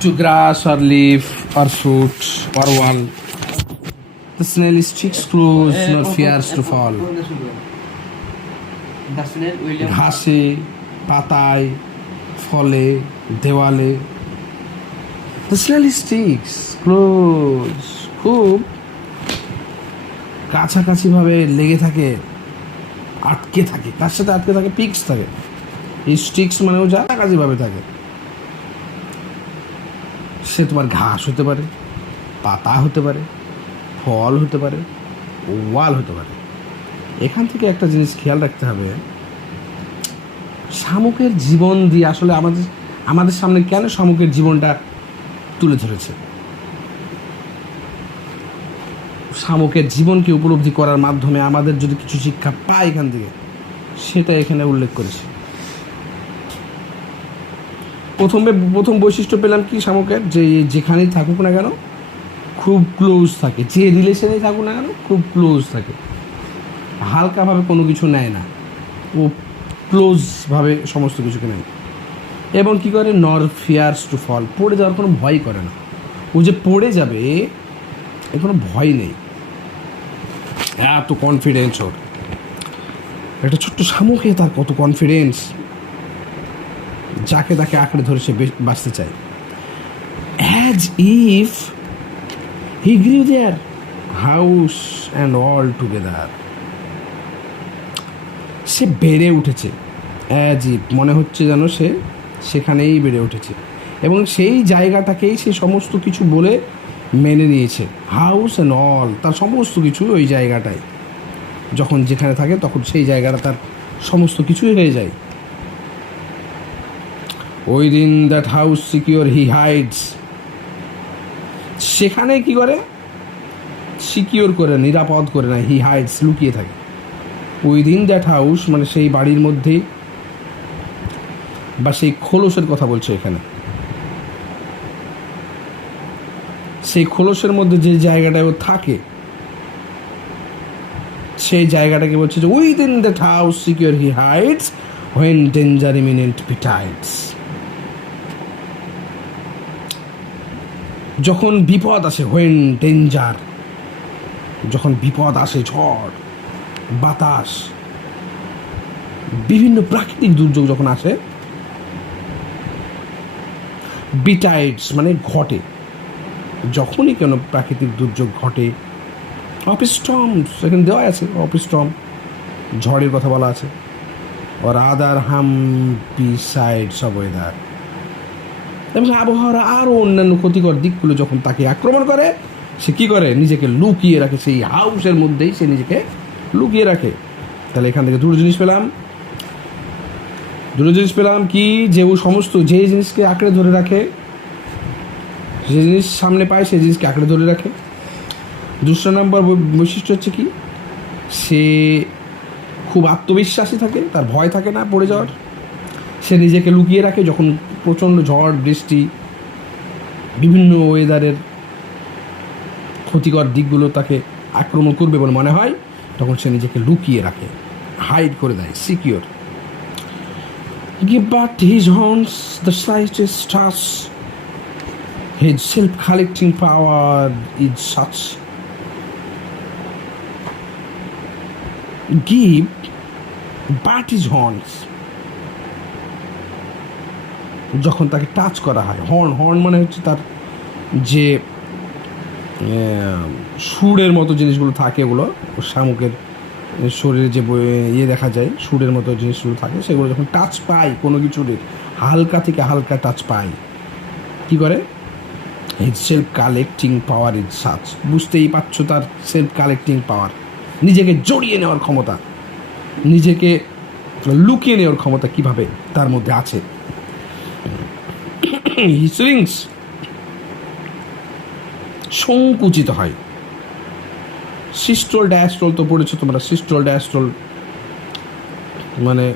To grass or leaf or fruit or wall. The snail sticks close nor fears to fall. ঘাসে, পাতায়, ফলে, দেওয়ালে। The snail sticks close, খুব কাছাকাছি ভাবে লেগে থাকে, আটকে থাকে। তার সাথে আটকে থাকে, পিক্স থাকে। এই স্টিক্স মানেও যা কাছাকাছি ভাবে থাকে। সে তোমার ঘাস হতে পারে, পাতা হতে পারে, ফল হতে পারে, ওয়াল হতে পারে। এখান থেকে একটা জিনিস খেয়াল রাখতে হবে, শামুকের জীবন দিয়ে আসলে আমাদের সামনে কেন শামুকের জীবনটা তুলে ধরেছে। শামুকের জীবনকে উপলব্ধি করার মাধ্যমে আমাদের যদি কিছু শিক্ষা পাই এখান থেকে, সেটা এখানে উল্লেখ করেছে। প্রথম বৈশিষ্ট্য পেলাম কি শামুকের, যে যেখানেই থাকুক না কেন খুব ক্লোজ থাকে, যে রিলেশনেই থাকুক না কেন খুব ক্লোজ থাকে, হালকাভাবে কোনো কিছু নেয় না, ও ক্লোজভাবে সমস্ত কিছুকে নেয়। এবং কী করে, নর ফিয়ার্স টু ফল, পড়ে যাওয়ার কোনো ভয় করে না। ও যে পড়ে যাবে এর কোনো ভয় নেই, এত কনফিডেন্স ওর। একটা ছোট্ট শামুকে তার কত কনফিডেন্স, যাকে তাকে আঁকড়ে ধরে সে বাঁচতে চায়। As if he grew there house and all together, সে বেড়ে উঠেছে। অ্যাজ ইফ মনে হচ্ছে যেন সে সেখানেই বেড়ে উঠেছে এবং সেই জায়গাটাকেই সে সমস্ত কিছু বলে মেনে নিয়েছে। হাউস অ্যান্ড অল, তার সমস্ত কিছু ওই জায়গাটায়, যখন যেখানে থাকে তখন সেই জায়গাটা তার সমস্ত কিছুই হয়ে যায়। Within that house secure he hides, সেখানে কি করে, সিকিওর করে, নিরাপদ করে না, হি হাইডস, লুকিয়ে থাকে। উইদিন দ্যাট হাউস মানে সেই বাড়ির মধ্যেই, বা সেই খোলসের কথা বলছে এখানে, সেই খোলসের মধ্যে যে জায়গাটায় ও থাকে সেই জায়গাটাকে বলছে যে within that house secure he hides when danger imminent betides, যখন বিপদ আসে, হোয়েন ডেঞ্জার, যখন বিপদ আসে, ঝড় বাতাস বিভিন্ন প্রাকৃতিক দুর্যোগ যখন আসে, বিটাইডস মানে ঘটে, যখনই কোনো প্রাকৃতিক দুর্যোগ ঘটে, অপিস্টম সেখানে দেওয়া আছে, অপিস্টম ঝড়ের কথা বলা আছে, ওর আদার হামপিসাইডস অফ ওয়েদার, এবং আবহাওয়ার আরও অন্যান্য ক্ষতিকর দিকগুলো যখন তাকে আক্রমণ করে, সে কী করে, নিজেকে লুকিয়ে রাখে, সেই হাউসের মধ্যেই সে নিজেকে লুকিয়ে রাখে। তাহলে এখান থেকে দুটো জিনিস পেলাম কি, যে ও সমস্ত যে জিনিসকে আঁকড়ে ধরে রাখে, যে জিনিস সামনে পায় সেই জিনিসকে আঁকড়ে ধরে রাখে। 2 নম্বর বৈশিষ্ট্য হচ্ছে কি, সে খুব আত্মবিশ্বাসী থাকে, তার ভয় থাকে না পড়ে যাওয়ার, সে নিজেকে লুকিয়ে রাখে। যখন প্রচণ্ড ঝড় বৃষ্টি বিভিন্ন ওয়েদারের ক্ষতিকর দিকগুলো তাকে আক্রমণ করবে বলে মনে হয়, তখন সে নিজেকে লুকিয়ে রাখে, হাইড করে দেয়, secure. But his horns, the slightest touch, his self-collecting power is such. Give but his horns, যখন তাকে টাচ করা হয়, হর্ন মানে হচ্ছে তার যে সুরের মতো জিনিসগুলো থাকে, ওগুলো শামুকের শরীরে যে দেখা যায় সুরের মতো জিনিসগুলো থাকে, সেগুলো যখন টাচ পায় কোনো কিছুর হালকা থেকে হালকা টাচ পায়, কী করে, এই self collecting power is such, বুঝতেই পারছো তার সেলফ কালেক্টিং পাওয়ার, নিজেকে জড়িয়ে নেওয়ার ক্ষমতা, নিজেকে লুকিয়ে নেওয়ার ক্ষমতা কীভাবে তার মধ্যে আছে। হিসরিংস সংকুচিত হয়। সিস্ট্রল ডায়াস্ট্রল তো পড়েছো তোমরা, সিস্ট্রল ডায়াস্ট্রল মানে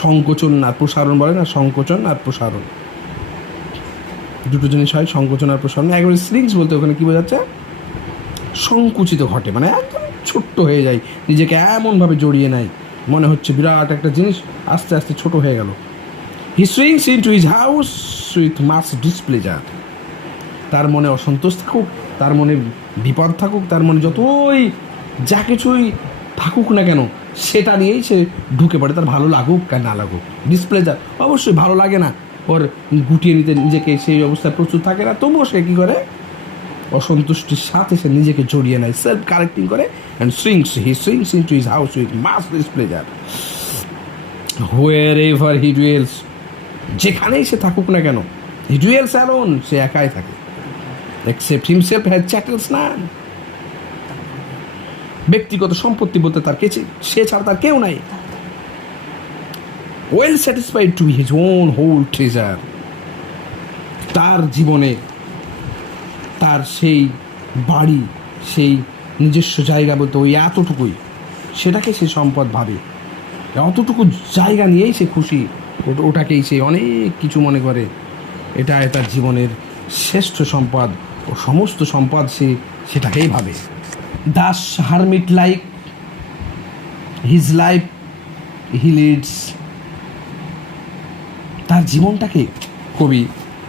সংকোচন আর প্রসারণ বলে না, সংকোচন আর প্রসারণ দুটো জিনিস হয়, সংকোচন আর প্রসারণ। একবারে স্লিংস বলতে ওখানে কী বোঝাচ্ছে, সংকুচিত ঘটে, মানে একদম ছোট্ট হয়ে যায়, নিজেকে এমনভাবে জড়িয়ে নেয় মনে হচ্ছে বিরাট একটা জিনিস আস্তে আস্তে ছোট হয়ে গেল। He swings into his house with mass displeasure. তার মনে অসন্তোষ থাকুক, তার মনে বিপদ থাকুক, তার মনে যতই যা কিছুই থাকুক না কেন, সেটা নিয়েই সে ঢুকে পড়ে, তার ভালো লাগুক আর না লাগুক। ডিসপ্লেজার অবশ্যই ভালো লাগে না, ওর গুটিয়ে নিতে নিজেকে সেই অবস্থায় প্রস্তুত থাকে না, তবুও সে কী করে, অসন্তুষ্টির সাথে সে নিজেকে জড়িয়ে নেয়, সেলফ কারেক্টিং করে, and swings into his house with mass displeasure wherever he dwells. যেখানেই সে থাকুক না কেন, হি ডুয়েলস অ্যালোন, সে একাই থাকে। Except himself has chattels none. ব্যক্তিগত সম্পত্তি বলতে তার সে ছাড়া তার কেউ নাই। Well satisfied to be his own whole treasure. তার জীবনে তার সেই বাড়ি, সেই নিজস্ব জায়গা বলতে ওই এতটুকুই, সেটাকে সে সম্পদ ভাবে। অতটুকু জায়গা নিয়েই সে খুশি, ওটাকেই সে অনেক কিছু মনে করে, এটা তার জীবনের শ্রেষ্ঠ সম্পদ, ও সমস্ত সম্পদ সে সেটাকেই ভাবে। Das hermit like his life he leads. তার জীবনটাকে কবি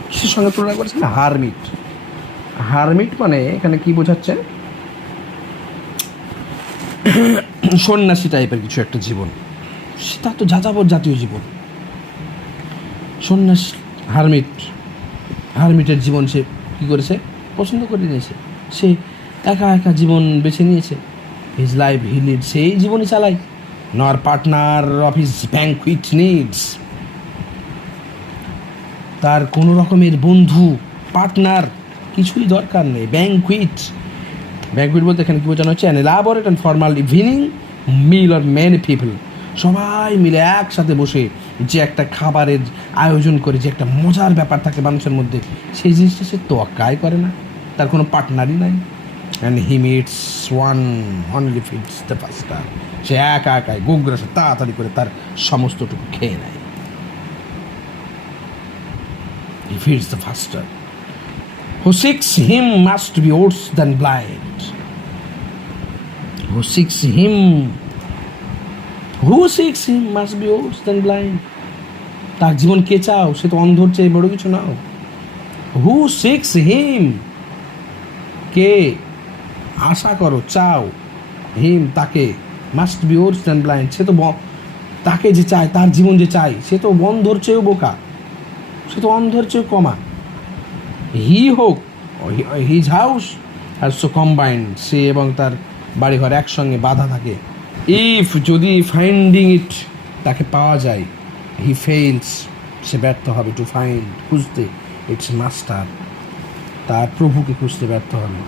কিসের সঙ্গে তুলনা করেছেন? হারমিট। হারমিট মানে এখানে কি বোঝাচ্ছেন? সন্ন্যাসী টাইপের কিছু একটা জীবন, সেটা তো যাযাবর জাতীয় জীবন। সন্ন্যাস হারমিটের জীবন সে কী করেছে? পছন্দ করে নিয়েছে। সে একা একা জীবন বেছে নিয়েছে। হিজ লাইফ হি লিড, সেই জীবনই চালায়। নর partner of his banquet needs. তার কোনো রকমের বন্ধু, পার্টনার কিছুই দরকার নেই। ব্যাংকুইট বলতে এখানে কী বোঝানো হচ্ছে? An elaborate and formal evening meal or many people. সবাই মিলে একসাথে বসে যে একটা খাবারের আয়োজন করে, যে একটা মজার ব্যাপার থাকে মানুষের মধ্যে, সেই জিনিসটা সে তোয়াক্কাই করে না, তার কোনো পার্টনারই নাই। And he meets one only fits the faster. সে একা একাই গোগ্রাসে তাড়াতাড়ি করে তার সমস্তটুকু খেয়ে নেয়। He fits the faster who seeks him must be worse than blind. Who seeks him must be worse than blind. তার জীবন কে চাও? সে তো অন্ধর চেয়ে বড় কিছু নাও। Who seeks him, কে আশা করো, চাও, হিম তাকে, must be worse than blind, সে তো তাকে যে চায়, তার জীবন যে চাই, সে তো অন্ধর চেয়েও বোকা, সে তো অন্ধর চেয়েও কমা। হি হোক হিজ হাউস আর সো কম্বাইন্ড, সে এবং তার বাড়িঘর একসঙ্গে বাঁধা থাকে। ইফ যদি ফাইন্ডিং ইট, তাকে পাওয়া যায়, হি ফেইলস, সে ব্যর্থ হবে, টু ফাইন্ড খুঁজতে, ইটস মাস্টার, তার প্রভুকে খুঁজতে ব্যর্থ হবে।